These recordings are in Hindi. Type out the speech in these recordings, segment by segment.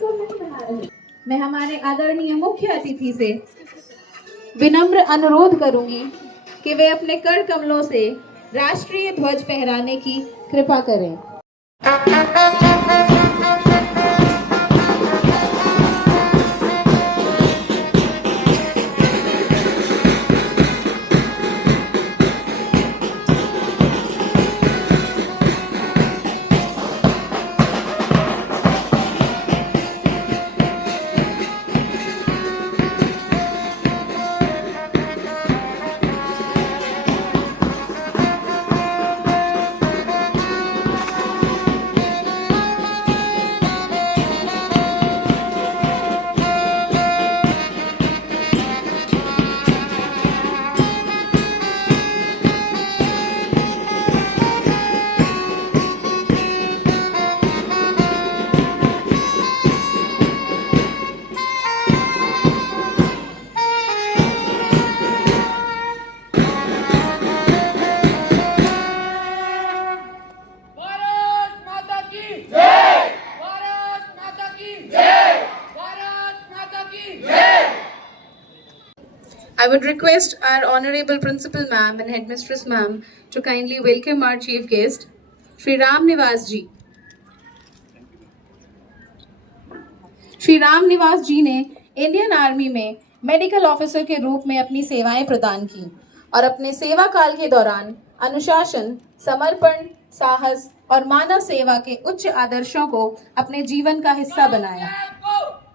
मैं हमारे आदरणीय मुख्य अतिथि से विनम्र अनुरोध करूंगी कि वे अपने कर कमलों से राष्ट्रीय ध्वज फहराने की कृपा करें। I would request our Honorable Principal Ma'am and Headmistress Ma'am to kindly welcome our chief guest, Shri Ram Nivas ji. Shri Ram Niwas जी ने इंडियन आर्मी में मेडिकल ऑफिसर के रूप में अपनी सेवाएं प्रदान की और अपने सेवा काल के दौरान अनुशासन, समर्पण, साहस और मानव सेवा के उच्च आदर्शों को अपने जीवन का हिस्सा बनाया।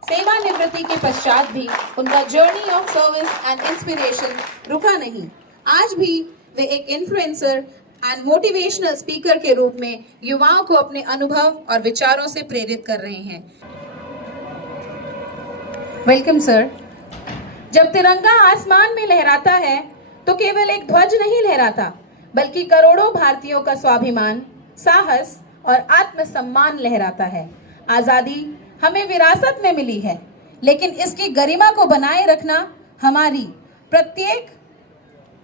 सेवानिवृत्ति के पश्चात भी उनका journey of service and inspiration रुका नहीं। आज भी वे एक इन्फ्लुएंसर एंड मोटिवेशनल स्पीकर के रूप में युवाओं को अपने अनुभव और विचारों से प्रेरित कर रहे हैं। Welcome sir. जब तिरंगा आसमान में लहराता है तो केवल एक ध्वज नहीं लहराता, बल्कि करोड़ों भारतीयों का स्वाभिमान, साहस और आत्मसम्मान लहराता है। आजादी हमें विरासत में मिली है, लेकिन इसकी गरिमा को बनाए रखना हमारी प्रत्येक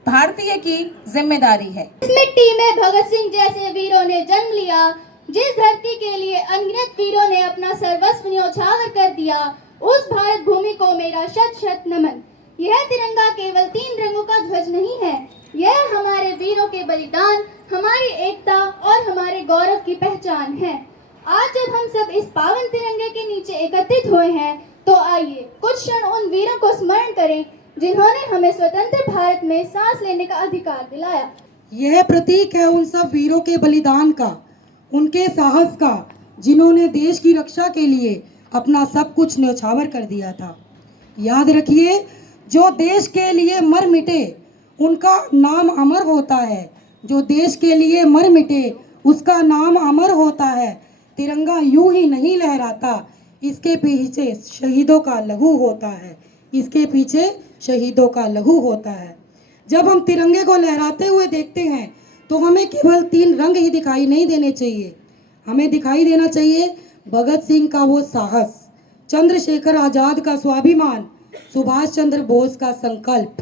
भारतीय की जिम्मेदारी है। इस मिट्टी में भगत सिंह जैसे वीरों ने जन्म लिया, जिस धरती के लिए अनगिनत वीरों ने अपना सर्वस्व न्यौछावर कर दिया, उस भारत भूमि को मेरा शत शत नमन। यह तिरंगा केवल 3 रंगों का ध्वज नहीं है, यह हमारे वीरों के बलिदान, हमारी एकता और हमारे गौरव की पहचान है। आज जब हम सब इस पावन तिरंगे के नीचे एकत्रित हुए हैं, तो आइए कुछ क्षण उन वीरों को स्मरण करें जिन्होंने हमें स्वतंत्र भारत में सांस लेने का अधिकार दिलाया। यह प्रतीक है उन सब वीरों के बलिदान का, उनके साहस का, जिन्होंने देश की रक्षा के लिए अपना सब कुछ न्यौछावर कर दिया था। याद रखिए, जो देश के लिए मर मिटे उनका नाम अमर होता है। जो देश के लिए मर मिटे उसका नाम अमर होता है। तिरंगा यूं ही नहीं लहराता, इसके पीछे शहीदों का लहू होता है। इसके पीछे शहीदों का लहू होता है। जब हम तिरंगे को लहराते हुए देखते हैं तो हमें केवल 3 रंग ही दिखाई नहीं देने चाहिए। हमें दिखाई देना चाहिए भगत सिंह का वो साहस, चंद्रशेखर आजाद का स्वाभिमान, सुभाष चंद्र बोस का संकल्प।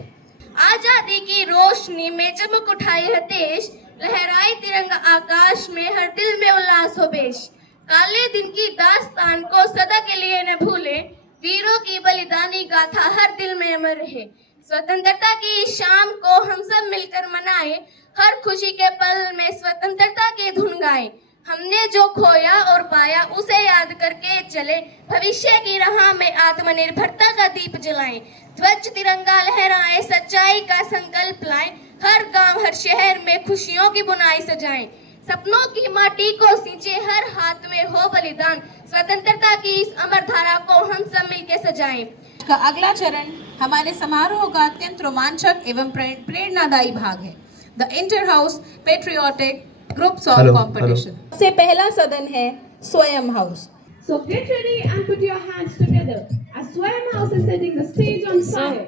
आजादी की रोशनी में चमक उठाए है देश, लहराए तिरंगा आकाश में, हर दिल में उल्लास हो बेश। काले दिन की दास्तान को सदा के लिए न भूले, वीरों की बलिदानी गाथा हर दिल में अमर रहे। स्वतंत्रता की शाम को हम सब मिलकर मनाए, हर खुशी के पल में स्वतंत्रता की धुन गाए। हमने जो खोया और पाया उसे याद करके चले, भविष्य की राह में आत्मनिर्भरता का दीप जलाएं। ध्वज तिरंगा लहराए, सच्चाई का संकल्प लाएं, हर गांव हर शहर में खुशियों की बुनाई सजाएं। सपनों की माटी को सींचे, हर हाथ में हो बलिदान, स्वतंत्रता की इस अमर धारा को हम सब मिलकर सजाएं। का अगला चरण हमारे समारोह का अत्यंत रोमांचक एवं प्रेरणादायी भाग है, the inter house patriotic group song competition. सबसे पहला सदन है स्वयं house. So get ready and put your hands together as Swayam House is setting the stage on fire.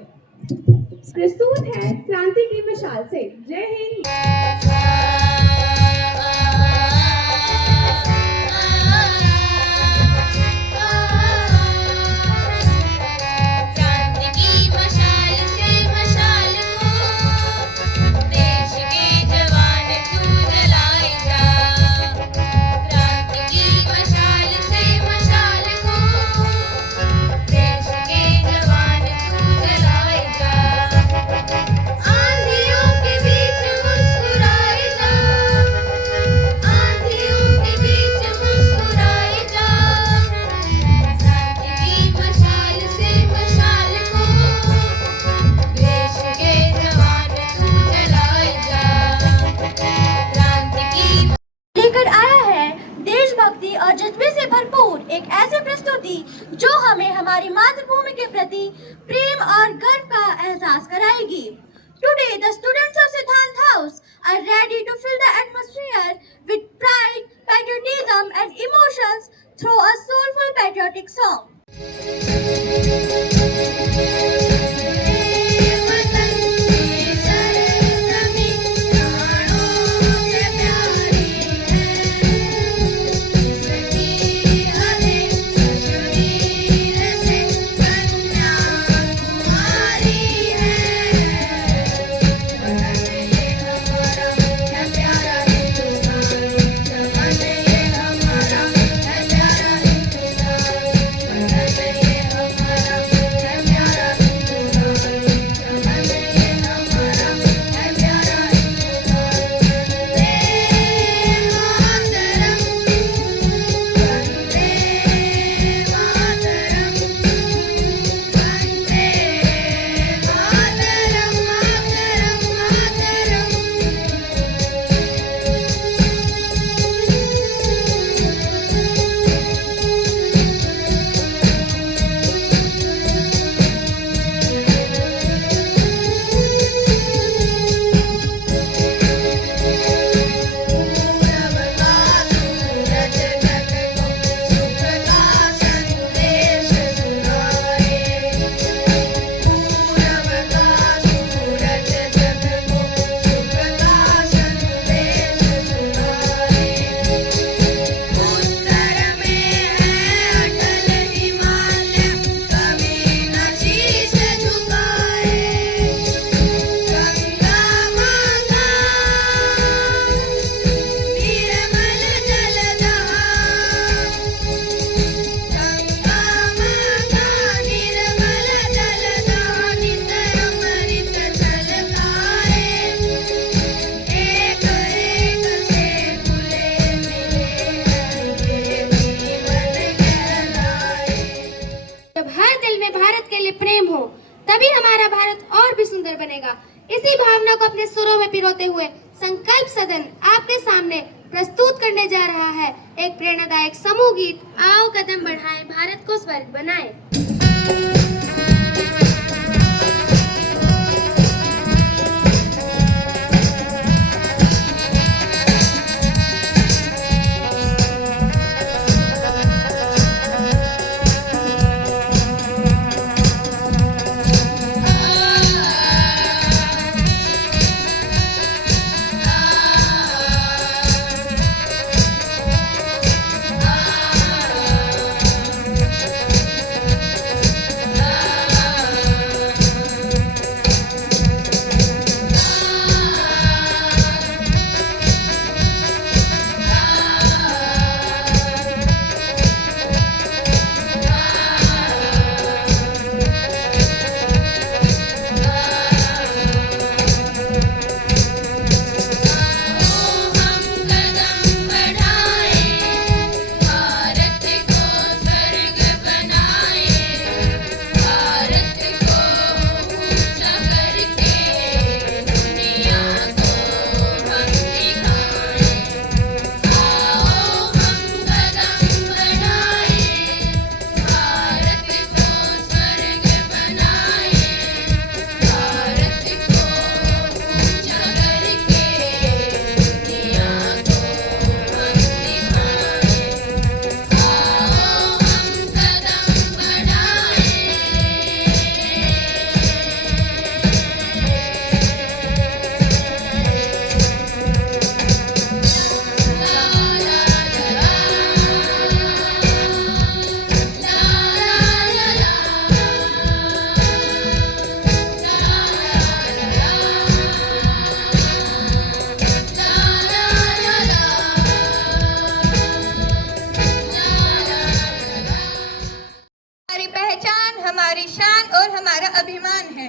प्रस्तुत है क्रांति की मिसाल से। जय हिंद। प्रस्तुति जो हमें हमारी मातृभूमि के प्रति प्रेम और गर्व का एहसास कराएगी। Today, the students of Siddhant House are ready to fill the atmosphere with pride, patriotism, and emotions through a soulful patriotic song. प्रेम हो तभी हमारा भारत और भी सुंदर बनेगा। इसी भावना को अपने सुरों में पिरोते हुए संकल्प सदन आपके सामने प्रस्तुत करने जा रहा है एक प्रेरणादायक समूह गीत। आओ कदम बढ़ाएं, भारत को स्वर्ग बनाएं। हमारी शान और हमारा अभिमान है।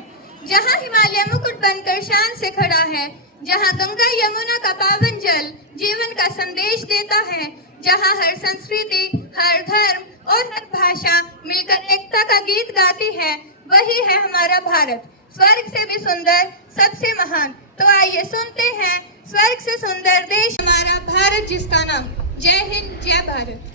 जहाँ हिमालय मुकुट बनकर शान से खड़ा है, जहाँ गंगा यमुना का पावन जल जीवन का संदेश देता है, जहाँ हर संस्कृति, हर धर्म और हर भाषा मिलकर एकता का गीत गाती है, वही है हमारा भारत, स्वर्ग से भी सुंदर, सबसे महान। तो आइए सुनते हैं स्वर्ग से सुंदर देश हमारा भारत जिसका नाम। जय हिंद, जय भारत।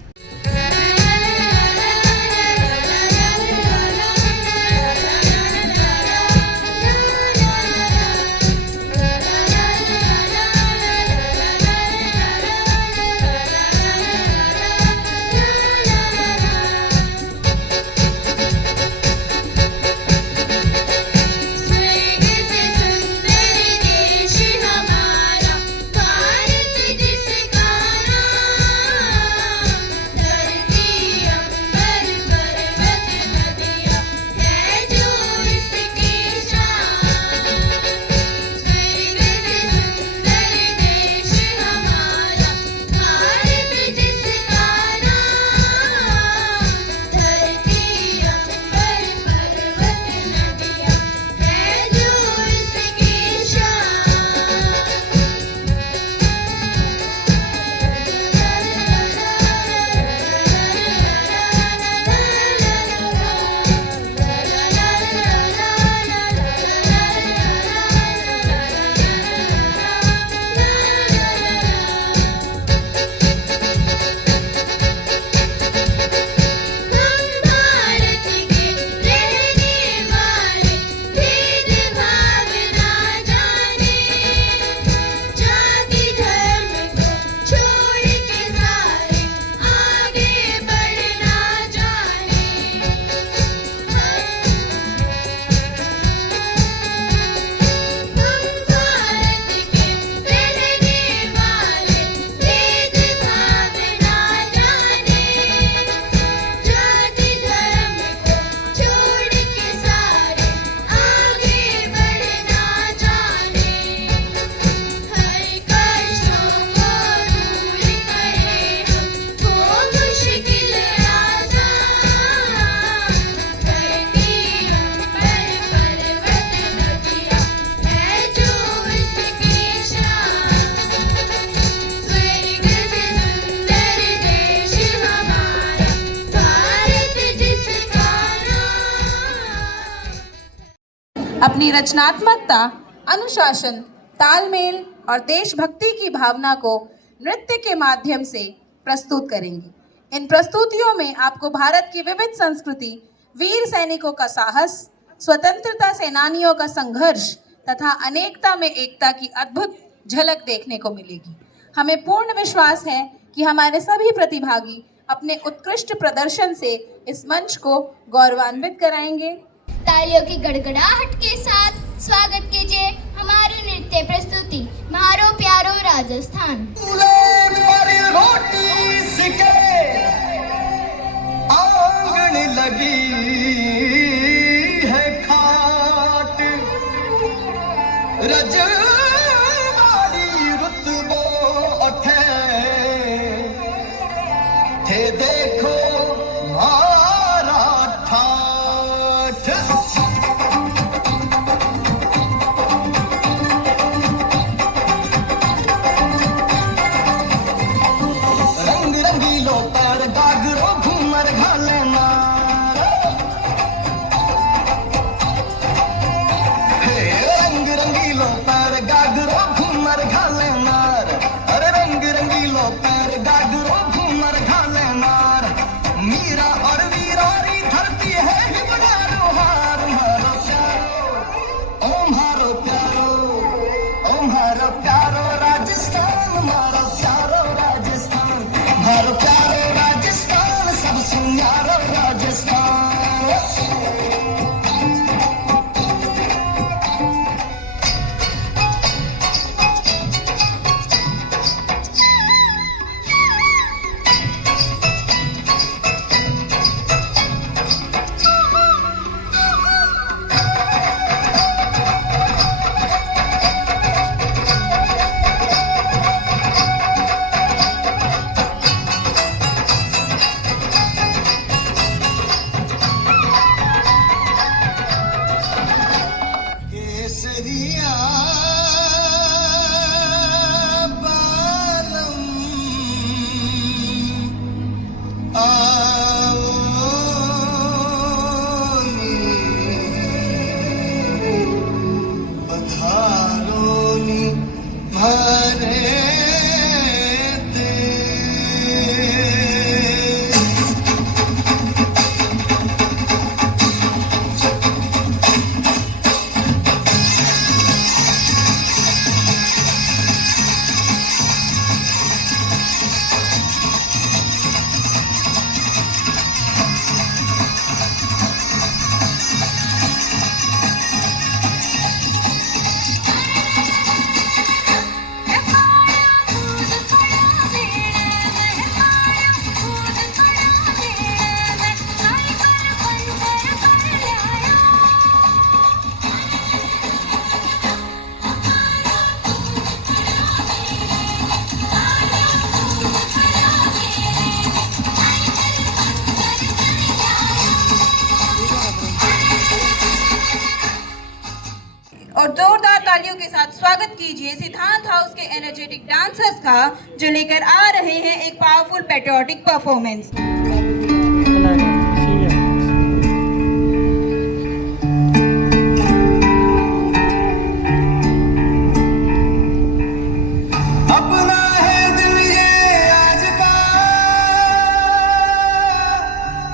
अपनी रचनात्मकता, अनुशासन, तालमेल और देशभक्ति की भावना को नृत्य के माध्यम से प्रस्तुत करेंगी। इन प्रस्तुतियों में आपको भारत की विविध संस्कृति, वीर सैनिकों का साहस, स्वतंत्रता सेनानियों का संघर्ष तथा अनेकता में एकता की अद्भुत झलक देखने को मिलेगी। हमें पूर्ण विश्वास है कि हमारे सभी प्रतिभागी अपने उत्कृष्ट प्रदर्शन से इस मंच को गौरवान्वित कराएंगे। तालियों की गड़गड़ाहट के साथ स्वागत कीजिए हमारी नृत्य प्रस्तुति म्हारो प्यारो राजस्थान। आंगन लगी है खाट, रजवाड़ी रुतबो उठे थे देखो मारा ठाठ। रंग रंगीलो पैर गागरो घूमर घाले मार, रंग रंगीलो पैर गागरो घूमर घाले मार, अरे रंग रंगीलो पैर गागरो घूमर घाले मार। मीरा और वीरारी धरती है हिमगारो हार, मारो प्यारो ओ मारो प्यारो ओ मारो प्यारो राजस्थान, मारो प्यारो राजस्थान, मारो प्यारो राजस्थान, सब सुन्यारो राजस्थान। केसरिया बालम आओनी, पधारोनी मारे और जोरदार तालियों के साथ स्वागत कीजिए सिद्धांत हाउस के एनर्जेटिक डांसर्स का, जो लेकर आ रहे हैं एक पावरफुल पैट्रियोटिक परफॉर्मेंस। अपना है दिल ये आज का,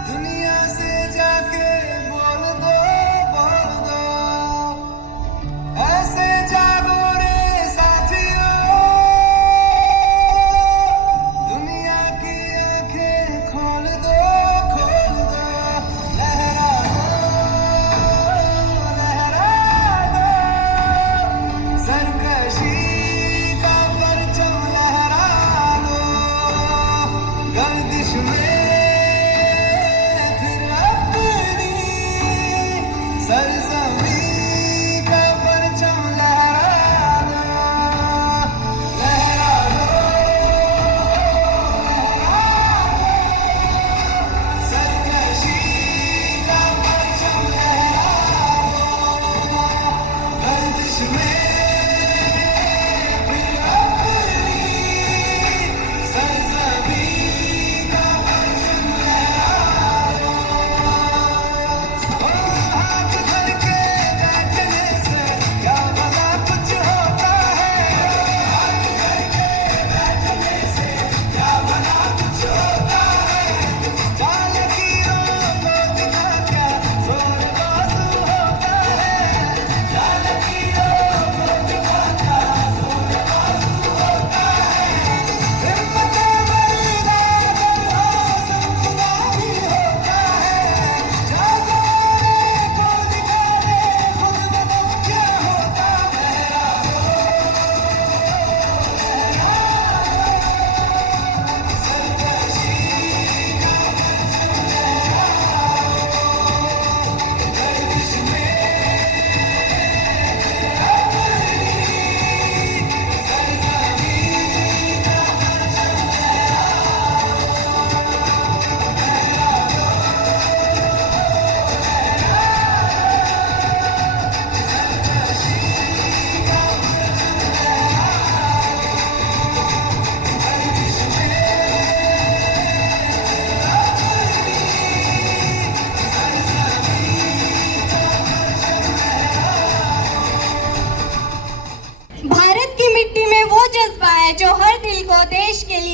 दुनिया से जाके बोल दो ऐसे जागो रे साथियों, दुनिया की आंखें खोल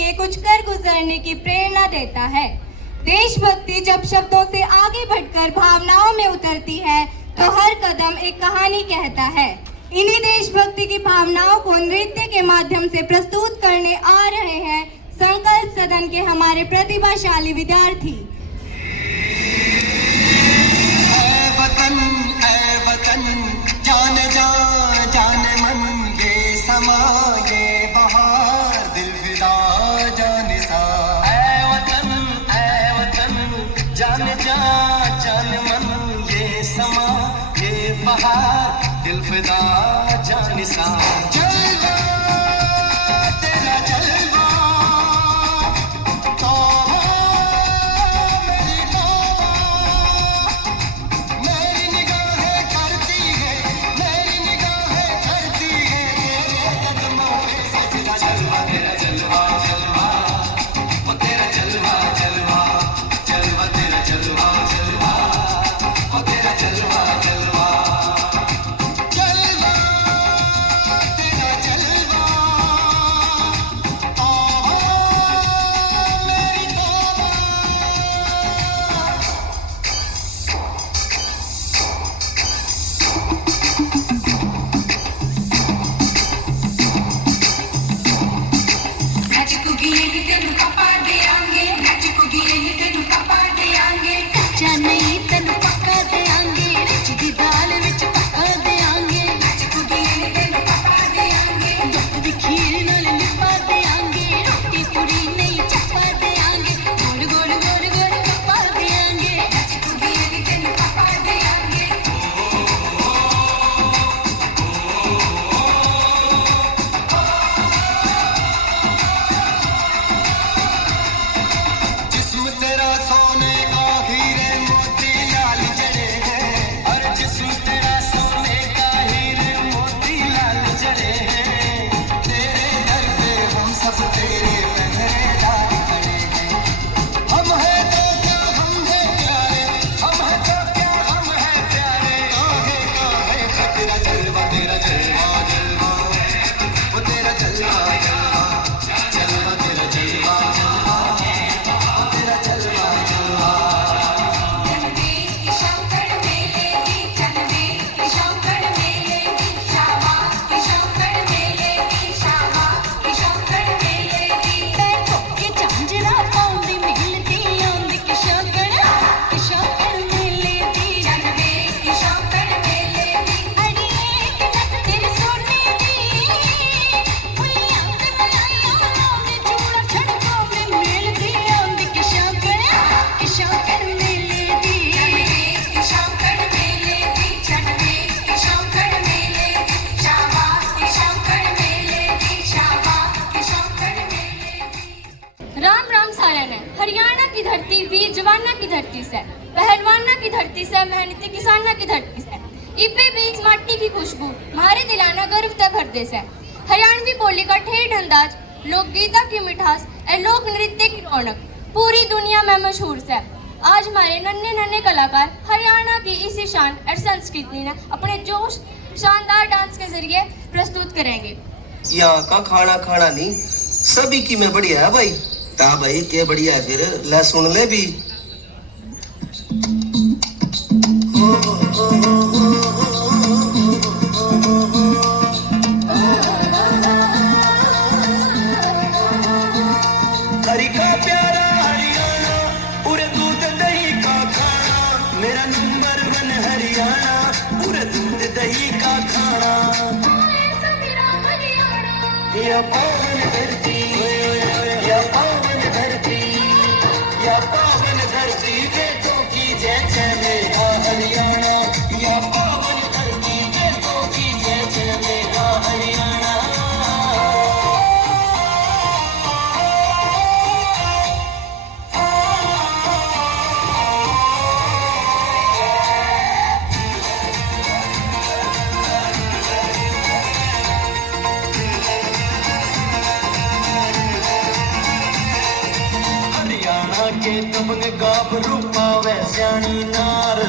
लिए कुछ कर गुजरने की प्रेरणा देता है। देशभक्ति जब शब्दों से आगे बढ़कर भावनाओं में उतरती है तो हर कदम एक कहानी कहता है। इन्हीं देशभक्ति की भावनाओं को नृत्य के माध्यम से प्रस्तुत करने आ रहे हैं संकल्प सदन के हमारे प्रतिभाशाली विद्यार्थी। ऐ वतन जान जा जान मन ये समा ये बहार दिल फिदा जान सा। ऐ वतन जान जा जान मन ये समा ये बहार दिल फिदा जान सा। जलवा तेरा जलवा तो मेरी तौबा, मेरी निगाहें करती है मेरी निगाहें करती है तेरे कदमों पे सजदा। जलवा तेरा जलवा जलवा वो तेरा जलवा जलवा जलवा तेरा जलवा जलवा वो तेरा जलवा जलवा। जलवा तेरा जलवा मेरी तौबा। कच्चा नहीं तेन पक्का देंगे, रिच दी दाल विच पक्का देंगे। दुध दी खीर नाल लिपा देंगे, रोटी पूरी नहीं चपा देंगे। गोल गोल गोल गोल पप्पा देंगे। जिस्म तेरा सोने का हीरे मोती लाल जड़े हैं और जिस्म तेरा सोने का हीरे मोती लाल जड़े हैं। तेरे दर पे हम सब तेरे पहरेदार खड़े हैं। हम हैं तो क्या हम हैं प्यारे, हम हैं तो क्या हम हैं प्यारे। काहे काहे तेरा जलवा जलवा वो तेरा जलवा जलवा जलवा तेरा जलवा जलवा वो तेरा जलवा जलवा। बैठो के झांझरा पाउंदी मिलती आंदी के शौकड़ मेले दी। अड़िए के नक तेरे सोने दी, फुलियां ते बनाइयां लाउंदी चूड़ा छड़कों में मिलती आंदी के शौकड़ मेले दी। राम राम सारा ने हरियाणा की धरती वीर जवाना की धरती से, पहलवाना की धरती से, मेहनती किसाना की धरती से। इब्बे बीच माटी की खुशबू मारे दिलाना गर्व तक भरते से। हरियाणवी बोली का ठेठ अंदाज, लोकगीता की मिठास और लोक नृत्य की रौनक पूरी दुनिया में मशहूर से। आज हमारे नन्हे नन्हे कलाकार हरियाणा की इसी शान और संस्कृति ने अपने जोश शानदार डांस के जरिए प्रस्तुत करेंगे। यहाँ का खाना खाना नहीं सभी की में बढ़िया है भाई। ता भाई के बढ़िया है फिर ले सुन ले भी। हरी का प्यारा हरियाणा पूरे दूध दही का खाना। मेरा नंबर 1 हरियाणा पूरे दूध दही का खाना। या पावन धरती या पावन धरती या पावन धरती बेटों की जय जय मेरा हरियाणा। या पावन धरती बेटों की जय जय मेरा हरियाणा। के तबन गाभरू पावे स्याणी नार।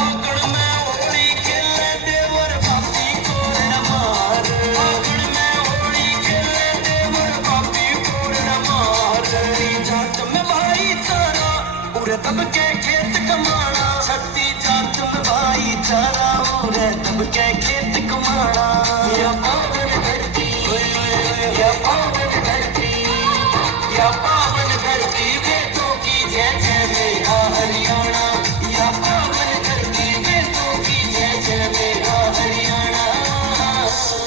आकड़ में होली खेले देवर बापी कोर न मार। आकड़ में होली खेले देवर बापी कोर न मार। के खेत कमाना, छत्ती जात में भाईचारा हो रे दब के खेत कमाना। या पावन धरती, या पावन धरती, या पावन धरती वेदों की जय जय मेरा हरियाणा। या पावन धरती वेदों की जय जय मेरा हरियाणा।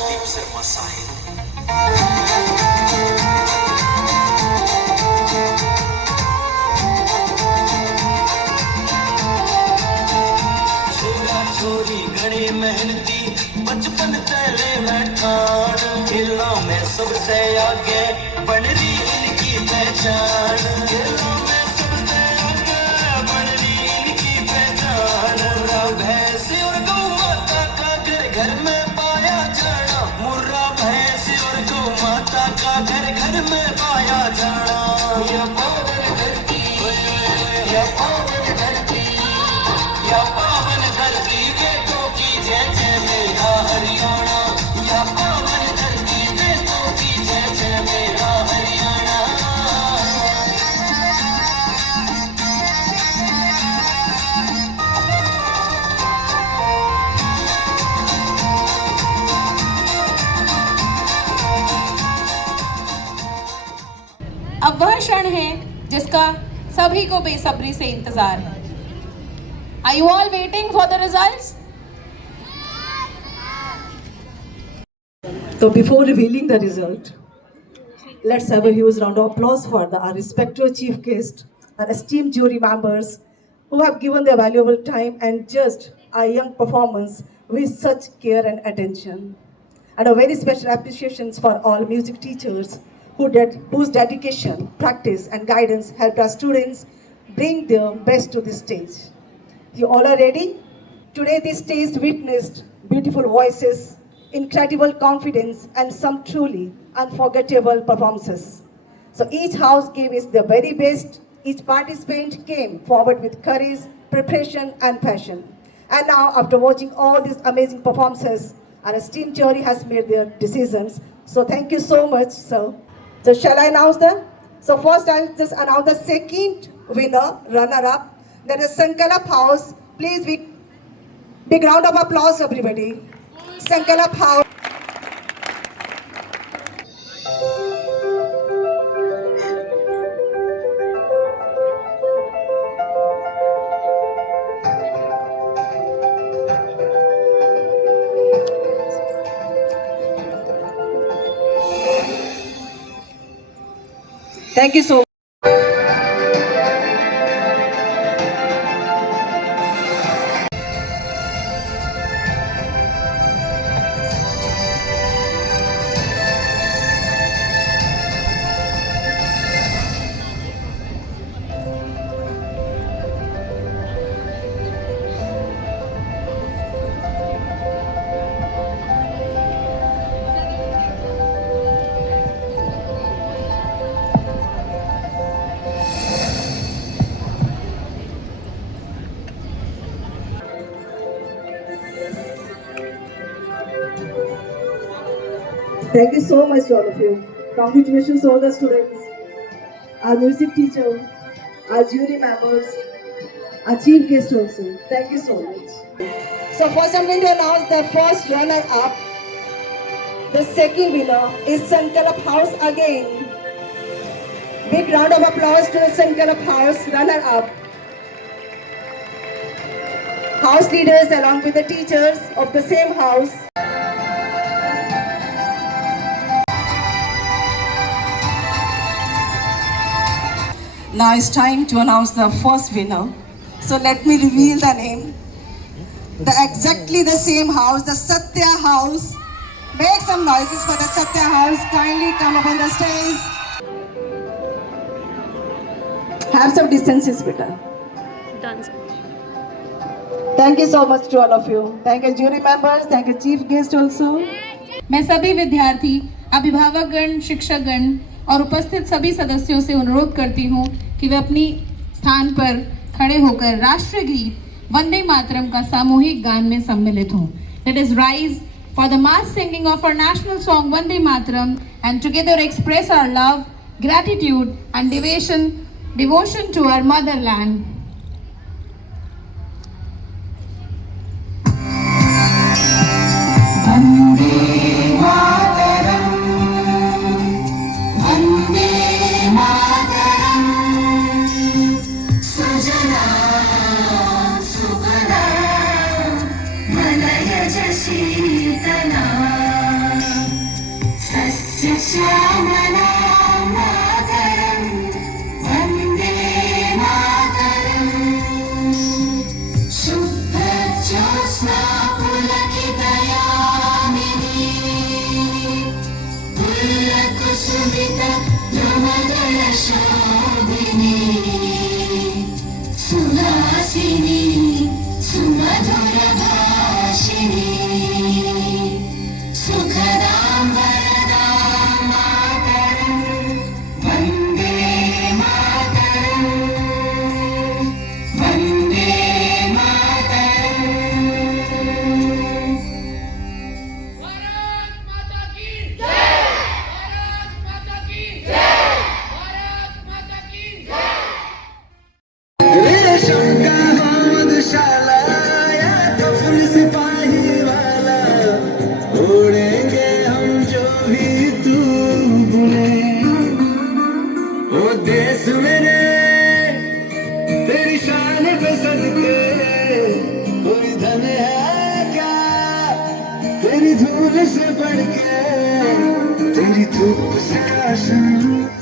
दीप शर्मा साहिल। छोरी घनी मेहनती बचपन तले बैठान, खेलों में सबसे आगे बन रही इनकी पहचान। खेलों में सबसे आगे बन रही इनकी पहचान। मुर्रा भैंस और गौ माता का घर घर में पाया जाना। मुर्रा भैंस और गौ माता का घर घर में पाया जाना। या पावन धरती, या पावन धरती, या पावन धरती वेदों की जय जय मेरा हरियाणा। या पावन धरती वेदों की जय जय मेरा हरियाणा। अब वह क्षण है जिसका सभी को बेसब्री से इंतजार है। Are you all waiting for the results? So before revealing the result, let's have a huge round of applause for our respected chief guest, our esteemed jury members who have given their valuable time and judged our young performance with such care and attention. And a very special appreciations for all music teachers whose dedication, practice and guidance helped our students bring their best to this stage. You all are ready? Today this stage witnessed beautiful voices, incredible confidence and some truly unforgettable performances. So each house gave its their very best. Each participant came forward with courage, preparation and passion. And now after watching all these amazing performances, our esteemed jury has made their decisions. So thank you so much, sir. So shall I announce them? So first I'll just announce the second winner, runner-up. That is Sankalp House. Please big round of applause, everybody. Sankalp House. Thank you so much. Thank you so much, all of you. Congratulations, all the students, our music teacher, our jury members, our chief guest also. Thank you so much. So first I'm going to announce the first runner-up. The second winner is Sankalp House again. Big round of applause to the Sankalp House runner-up. House leaders along with the teachers of the same house. Now it's time to announce the first winner. So let me reveal the name. Exactly the same house, the Satya House. Make some noises for the Satya House. Kindly come up on the stage. Have some distances, beta. Done. Thank you so much to all of you. Thank you jury members. Thank you chief guest also. मैं सभी विद्यार्थी, अभिभावकगण, शिक्षकगण और उपस्थित सभी सदस्यों से अनुरोध करती हूँ कि वे अपनी स्थान पर खड़े होकर राष्ट्रीय गीत वंदे मातरम का सामूहिक गान में सम्मिलित हों. Let us rise for the mass singing of our national song Vande Mataram and together express our love, gratitude and devotion to our motherland. Sheetla सस्य श्यामला मातरं वन्दे मातरम् शुद्ध ज्योत्स्ना पुलकितयामिनी पुल्लकुसुमित नवदल शोभिनी सुहासिनी सुमधुर भाषिणी सुखदां वरदां मातरं वन्दे मातरं वन्दे मातरम् रेशम का मधुशाला या कफन सिपाही वाला उड़ेंगे हम जो भी तू बुने ओ देश मेरे तेरी शान पे सदके कोई धन है क्या तेरी धूल से बढ़ के तेरी धूप से आसान